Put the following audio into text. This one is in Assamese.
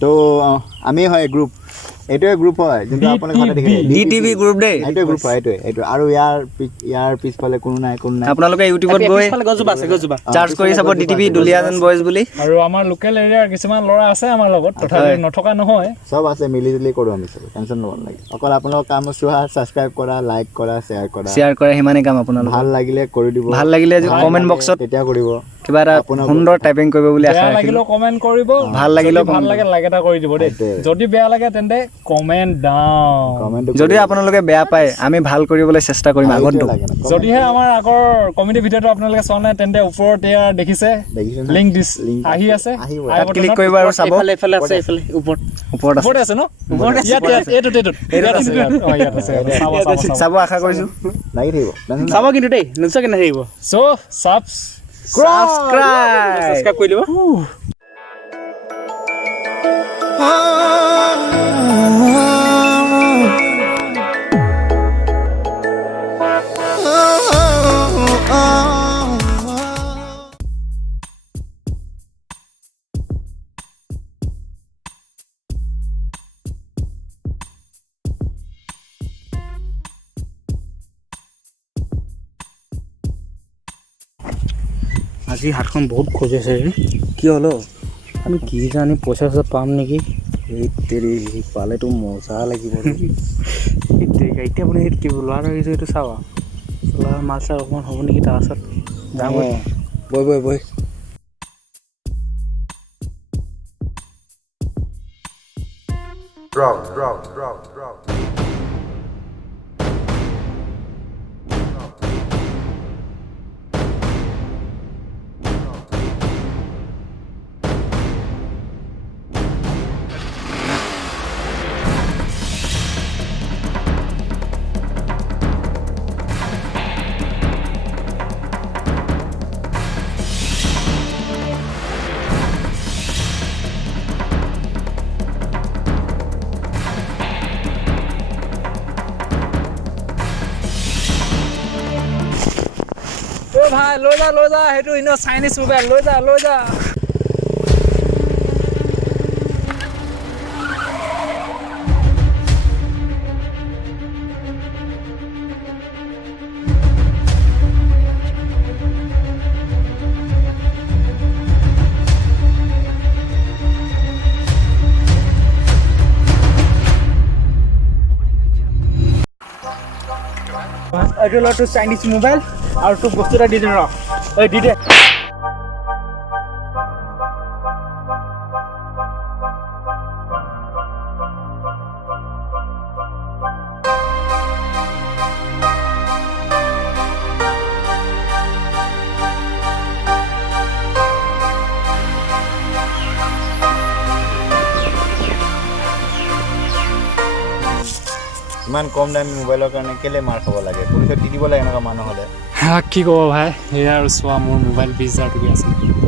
তো আমি হয় গ্ৰুপ এইটোৱে গ্ৰুপ হয় যোনটো আপোনালোকে ঘৰতে দেখে ডিটিভি গ্ৰুপ দেই এইটোৱে গ্ৰুপ হয় এইটো আৰু ইয়াৰ পিছফালে কোনো নাই আপোনালোকে ইউটিউবত গৈ গজুবা চাৰ্চ কৰি চাব ডিটিভি দুলিয়াজান বয়জ বুলি আৰু আমাৰ লোকেল এৰিয়াৰ কিছুমান ল'ৰা আছে আমাৰ লগত তথাপি নথকা নহয় সব আছে মিলিজুলি কৰোঁ আমি চব টেনশ্যন ল'ব নালাগে অকল আপোনালোকৰ কাম চোৱা ছাবস্ক্ৰাইব কৰা লাইক কৰা শ্বেয়াৰ কৰা সিমানেই কাম আপোনালোকৰ ভাল লাগিলে কৰি দিব ভাল লাগিলে কমেণ্ট বক্সত তেতিয়া কৰিব কিবা এটা সুন্দৰ টাইপিং কৰিব বুলি আশা ৰাখিলোঁ লাগিলেও কমেণ্ট কৰিব ভাল লাগিলেও ভাল লাগে লাইক এটা কৰি দিব দেই যদি বেয়া লাগে তেন্তে কমেণ্ট ডাউন যদি আপোনালোকে বেয়া পায় আমি ভাল কৰিবলৈ চেষ্টা কৰিম আগন্তুক যদিহে আমাৰ আগৰ কমেডি ভিডিঅ'টো আপোনালোকে চোৱা নাই তেন্তে ওপৰত এয়া দেখিছে লিংক আহি আছে তাত ক্লিক কৰিব আৰু চাব এইফালে আছে এইফালে ওপৰত আছে ন চাব আশা কৰিছোঁ লাগি থাকিব চাব কিন্তু দেই নোচোৱাকৈ নাথাকিব চ' ছাবস্ক্ৰাইব কৰি দিব আজি হাতখন বহুত খোজেছে কি হ'ল আমি কি জানি পইচা চইচা পাম নেকি এই তেৰি পালেতো মজা লাগিব এতিয়া আপুনি কি লোৱা ৰাখিছোঁ এইটো চাবা চলা মাল চাল অকণমান হ'ব নেকি তাৰপাছত যাম বৈ Drop. ভাই লৈ যা সেইটো ইনো চাইনিজ মোবাইল লৈ যা এইটো ল'টো চাইনিজ মোবাইল আৰু তোক বস্তু এটা দি দিম ৰ দি দে ইমান কম দামী মোবাইলৰ কাৰণে কেলে মাৰ খাব লাগে পুলিচত দি দিব লাগে এনেকুৱা মানুহ হ'লে কি ক'ব ভাই সেয়া আৰু চোৱা মোৰ মোবাইল 20,000 টকীয়া আছে